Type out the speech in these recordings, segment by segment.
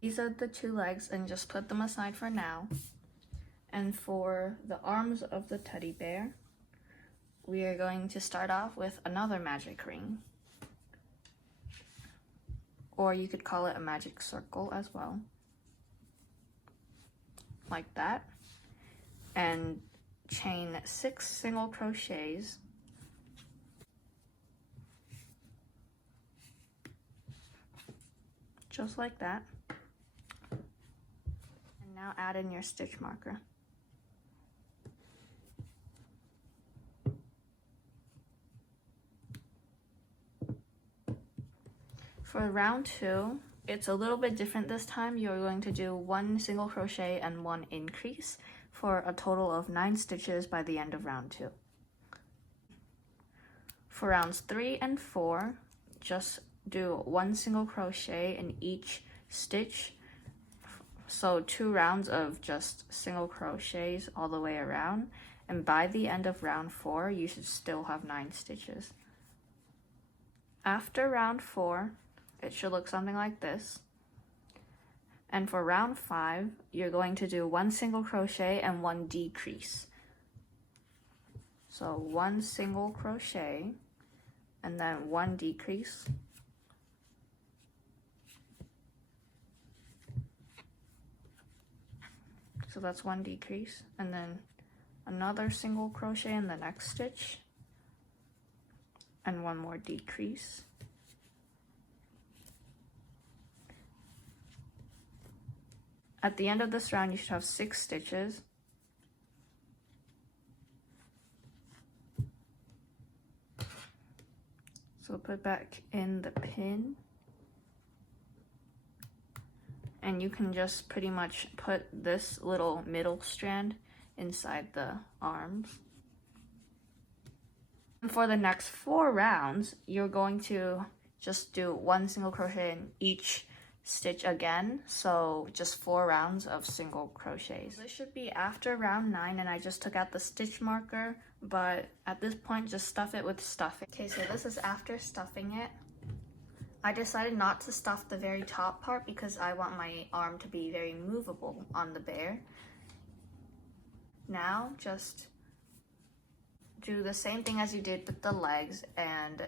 These are the two legs, and just put them aside for now. And for the arms of the teddy bear, we are going to start off with another magic ring. Or you could call it a magic circle as well. Like that. And chain 6 single crochets. Just like that. And now add in your stitch marker. For round 2, it's a little bit different this time. You're going to do 1 single crochet and 1 increase for a total of 9 stitches by the end of round 2. For rounds 3 and 4, just do 1 single crochet in each stitch. So 2 rounds of just single crochets all the way around. And by the end of round 4, you should still have 9 stitches. After round 4, it should look something like this. And for round 5, you're going to do 1 single crochet and 1 decrease. So 1 single crochet and then 1 decrease. So that's 1 decrease, and then another single crochet in the next stitch and 1 more decrease. At the end of this round, you should have 6 stitches. So put back in the pin. And you can just pretty much put this little middle strand inside the arms. And for the next 4 rounds, you're going to just do 1 single crochet in each stitch again, so just 4 rounds of single crochets. This should be after round 9, and I just took out the stitch marker, but at this point just stuff it with stuffing. Okay, so this is after stuffing it. I decided not to stuff the very top part because I want my arm to be very movable on the bear. Now just do the same thing as you did with the legs and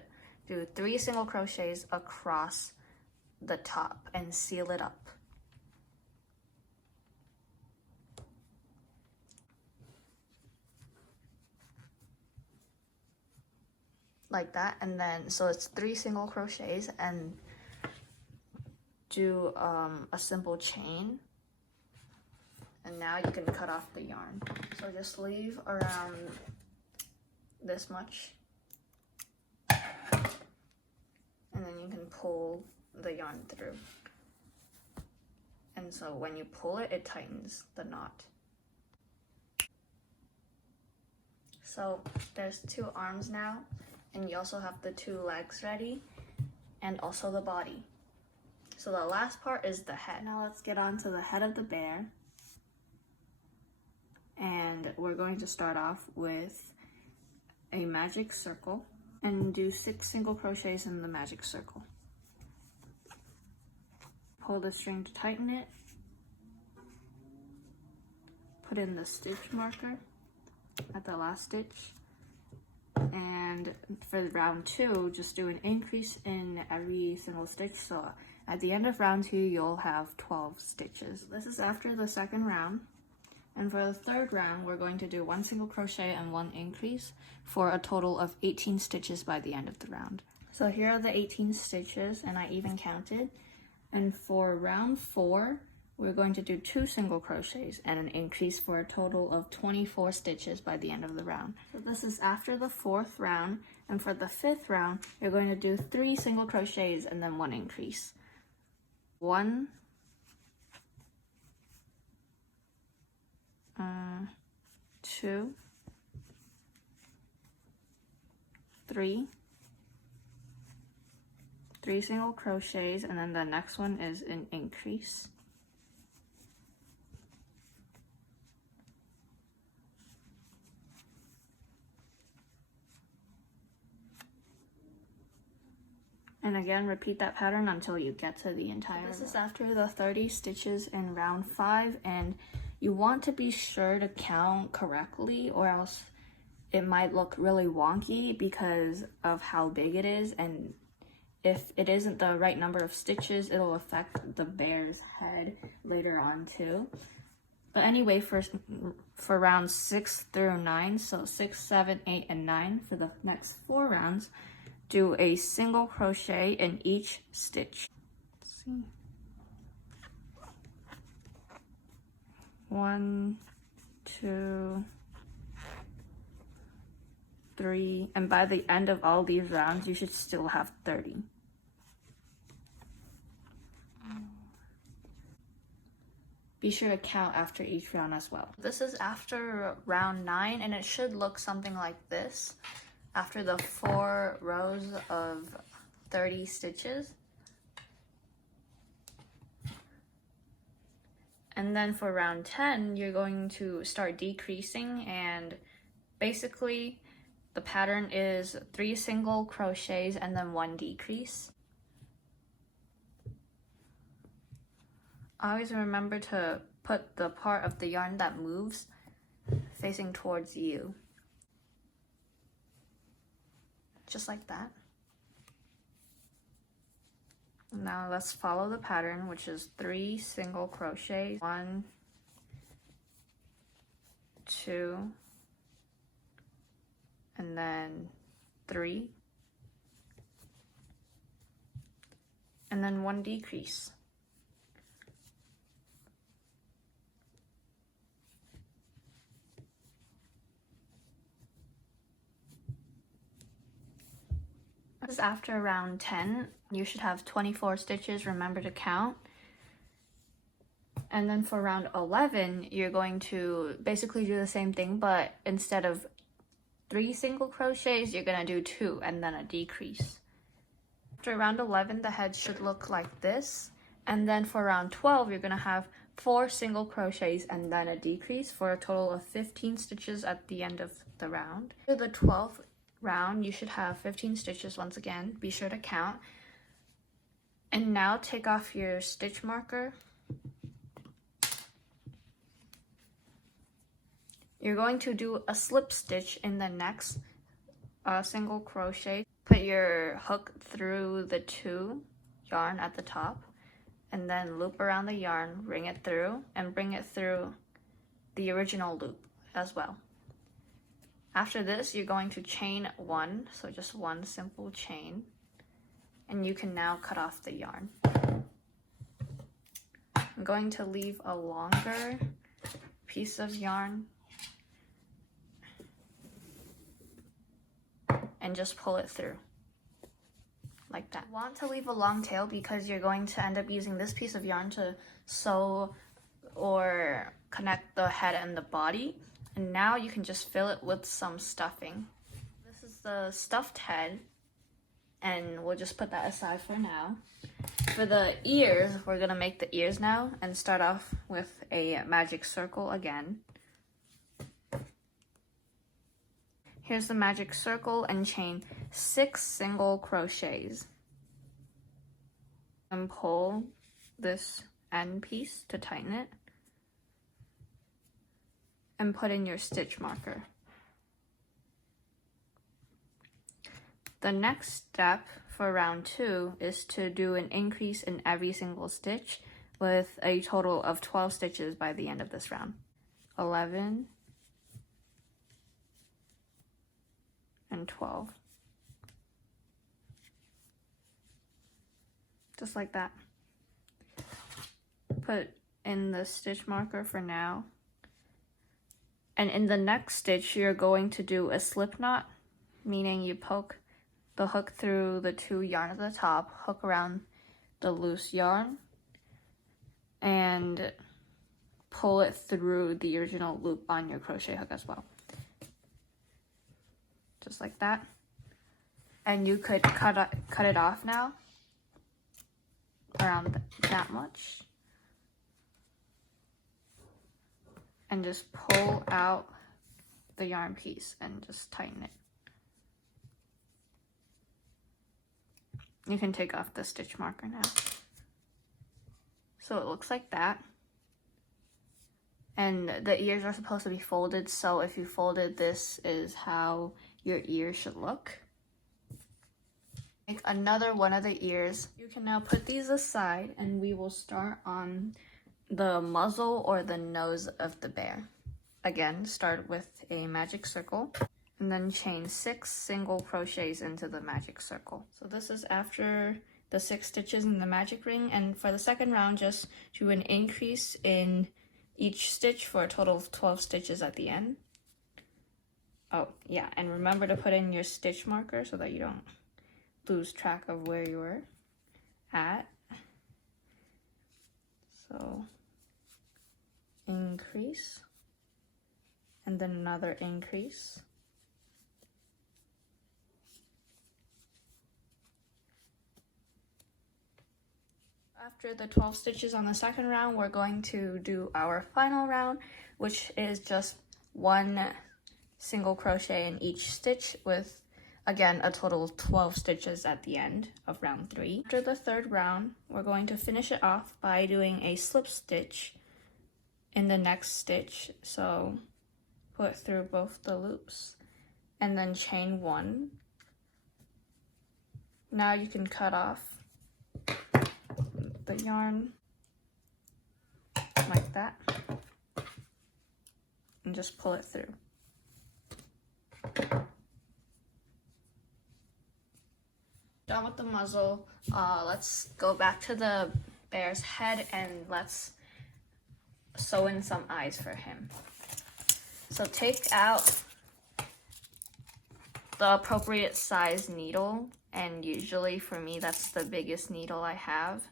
do 3 single crochets across the top and seal it up. Like that, and then so it's 3 single crochets, and do a simple chain, and now you can cut off the yarn. So just leave around this much, and then you can pull the yarn through. And so when you pull it, it tightens the knot. So there's 2 arms now, and you also have the 2 legs ready, and also the body. So the last part is the head. Now let's get on to the head of the bear. And we're going to start off with a magic circle and do 6 single crochets in the magic circle. Pull the string to tighten it. Put in the stitch marker at the last stitch. And for round 2, just do an increase in every single stitch. So at the end of round 2, you'll have 12 stitches. This is after the second round. And for the third round, we're going to do 1 single crochet and 1 increase for a total of 18 stitches by the end of the round. So here are the 18 stitches, and I even counted. And for round 4, we're going to do 2 single crochets and an increase for a total of 24 stitches by the end of the round. So this is after the 4th round, and for the 5th round, you're going to do 3 single crochets and then 1 increase. 1, 2, 3 single crochets, and then the next one is an increase. And again, repeat that pattern until you get to the entire row. This is after the 30 stitches in round 5, and you want to be sure to count correctly or else it might look really wonky because of how big it is, and if it isn't the right number of stitches, it'll affect the bear's head later on too. But anyway, for rounds 6 through 9, so 6, 7, 8, and 9, for the next 4 rounds, do a single crochet in each stitch. Let's see. 1, 2, 3, and by the end of all these rounds, you should still have 30. Be sure to count after each round as well. This is after round 9, and it should look something like this after the 4 rows of 30 stitches. And then for round 10, you're going to start decreasing, and basically the pattern is 3 single crochets and then 1 decrease. Always remember to put the part of the yarn that moves facing towards you. Just like that. Now let's follow the pattern, which is 3 single crochets. 1, 2, and then 3, and then 1 decrease. This is after round 10. You should have 24 stitches, remember to count. And then for round 11, you're going to basically do the same thing, but instead of 3 single crochets, you're gonna do 2 and then a decrease. After round 11, the head should look like this. And then for round 12, you're gonna have 4 single crochets and then a decrease for a total of 15 stitches at the end of the round. For the 12th round, you should have 15 stitches once again. Be sure to count. And now take off your stitch marker. You're going to do a slip stitch in the next single crochet. Put your hook through the 2 yarn at the top, and then loop around the yarn, bring it through, and bring it through the original loop as well. After this, you're going to chain 1, so just 1 simple chain, and you can now cut off the yarn. I'm going to leave a longer piece of yarn and just pull it through like that. You want to leave a long tail because you're going to end up using this piece of yarn to sew or connect the head and the body. And now you can just fill it with some stuffing. This is the stuffed head, and we'll just put that aside for now. For the ears, we're gonna make the ears now and start off with a magic circle again. Here's the magic circle, and chain 6 single crochets. And pull this end piece to tighten it. And put in your stitch marker. The next step for round 2 is to do an increase in every single stitch with a total of 12 stitches by the end of this round. 11 and 12. Just like that. Put in the stitch marker for now. And in the next stitch, you're going to do a slip knot, meaning you poke the hook through the 2 yarn at the top, hook around the loose yarn, and pull it through the original loop on your crochet hook as well. Just like that. And you could cut it off now, around that much. And just pull out the yarn piece and just tighten it. You can take off the stitch marker now. So it looks like that. And the ears are supposed to be folded, so if you folded, this is how your ear should look. Make another one of the ears. You can now put these aside, and we will start on the muzzle or the nose of the bear. Again, start with a magic circle, and then chain 6 single crochets into the magic circle. So this is after the 6 stitches in the magic ring, and for the second round, just do an increase in each stitch for a total of 12 stitches at the end. Oh, yeah, and remember to put in your stitch marker so that you don't lose track of where you were at. So, increase, and then another increase. After the 12 stitches on the second round, we're going to do our final round, which is just 1 single crochet in each stitch with, again, a total of 12 stitches at the end of round 3. After the third round, we're going to finish it off by doing a slip stitch in the next stitch. So put through both the loops and then chain 1. Now you can cut off the yarn like that and just pull it through. Done with the muzzle. Let's go back to the bear's head and let's sew in some eyes for him. So take out the appropriate size needle, and usually for me that's the biggest needle I have.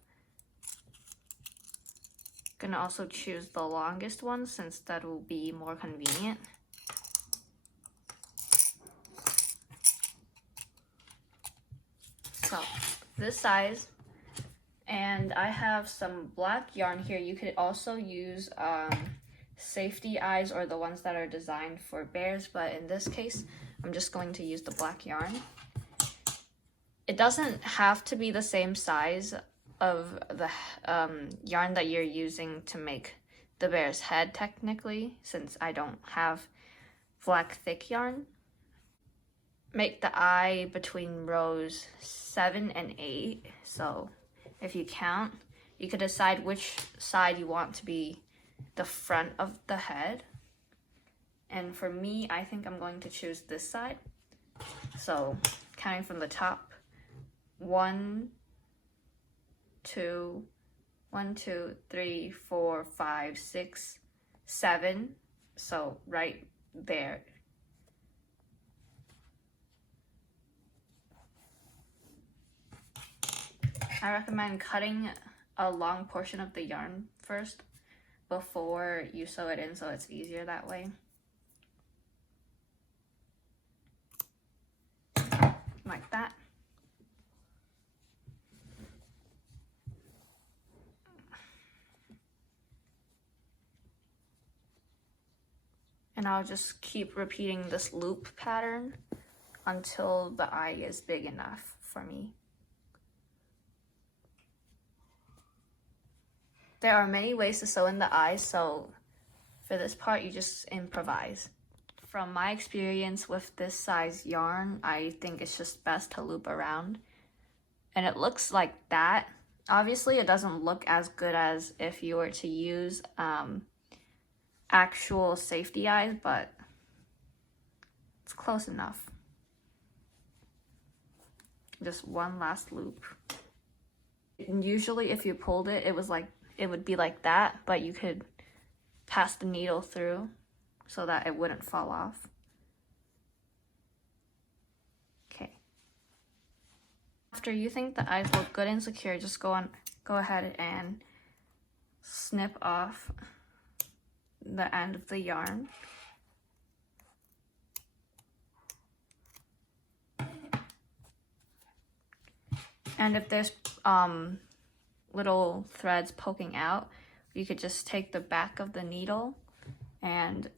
Gonna also choose the longest one since that will be more convenient. So this size, and I have some black yarn here. You could also use safety eyes or the ones that are designed for bears, but in this case I'm just going to use the black yarn. It doesn't have to be the same size of the yarn that you're using to make the bear's head technically, since I don't have black thick yarn. Make the eye between rows 7 and 8, so if you count, you could decide which side you want to be the front of the head. And for me, I think I'm going to choose this side. So counting from the top, 1, 2, 3, 4, 5, 6, 7. So right there. I recommend cutting a long portion of the yarn first before you sew it in, so it's easier that way. Like that. And I'll just keep repeating this loop pattern until the eye is big enough for me. There are many ways to sew in the eyes, so for this part you just improvise. From my experience with this size yarn, I think it's just best to loop around. And it looks like that. Obviously it doesn't look as good as if you were to use actual safety eyes, but it's close enough. Just one last loop. And usually if you pulled it, it would be like that, but you could pass the needle through so that it wouldn't fall off. Okay. After you think the eyes look good and secure, just go ahead and snip off the end of the yarn. And if there's little threads poking out, you could just take the back of the needle and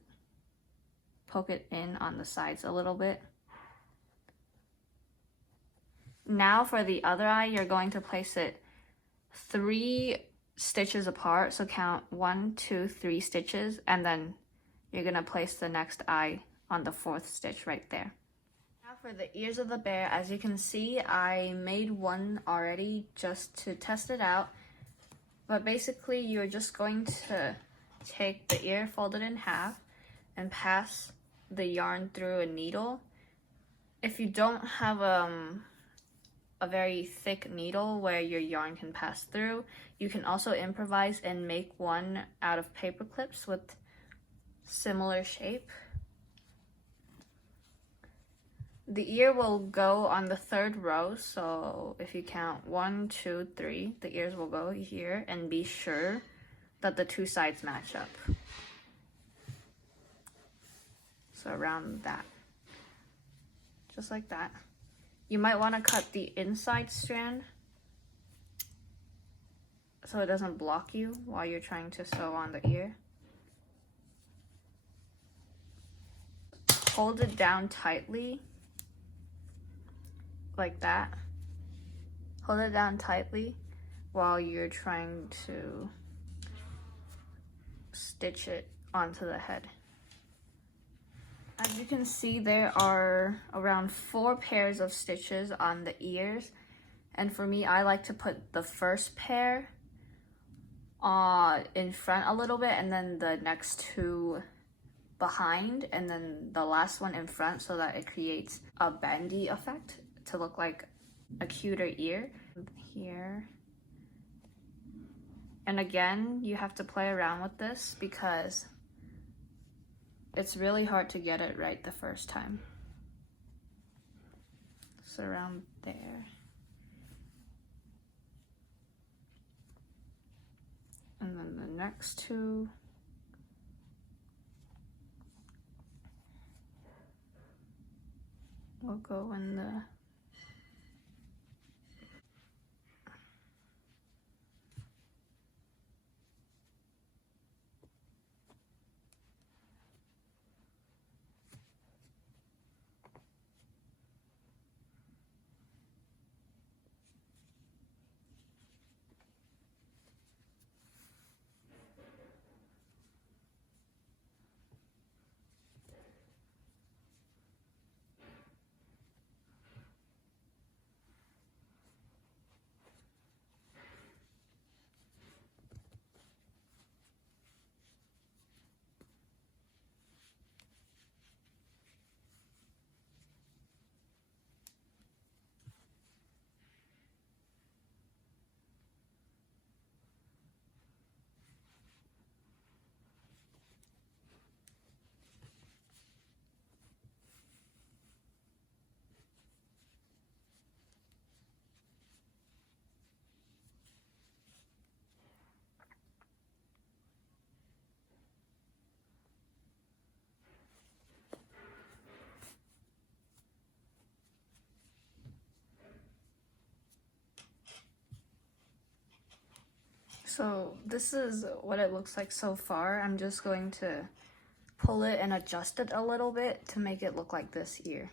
poke it in on the sides a little bit. Now for the other eye, you're going to place it 3 stitches apart. So count 1, 2, 3 stitches, and then you're gonna place the next eye on the 4th stitch right there. Now for the ears of the bear, as you can see, I made one already just to test it out. But basically, you're just going to take the ear folded in half and pass the yarn through a needle. If you don't have a very thick needle where your yarn can pass through, you can also improvise and make one out of paper clips with similar shape. The ear will go on the 3rd row, so if you count 1, 2, 3, the ears will go here, and be sure that the 2 sides match up. So around that, just like that. You might want to cut the inside strand so it doesn't block you while you're trying to sew on the ear. Hold it down tightly, like that. Hold it down tightly while you're trying to stitch it onto the head. As you can see, there are around 4 pairs of stitches on the ears, and for me, I like to put the first pair in front a little bit, and then the next 2 behind, and then the last one in front, so that it creates a bendy effect to look like a cuter ear. Here. And again, you have to play around with this because it's really hard to get it right the first time. So around there. And then the next 2. Will go in the So this is what it looks like so far. I'm just going to pull it and adjust it a little bit to make it look like this ear.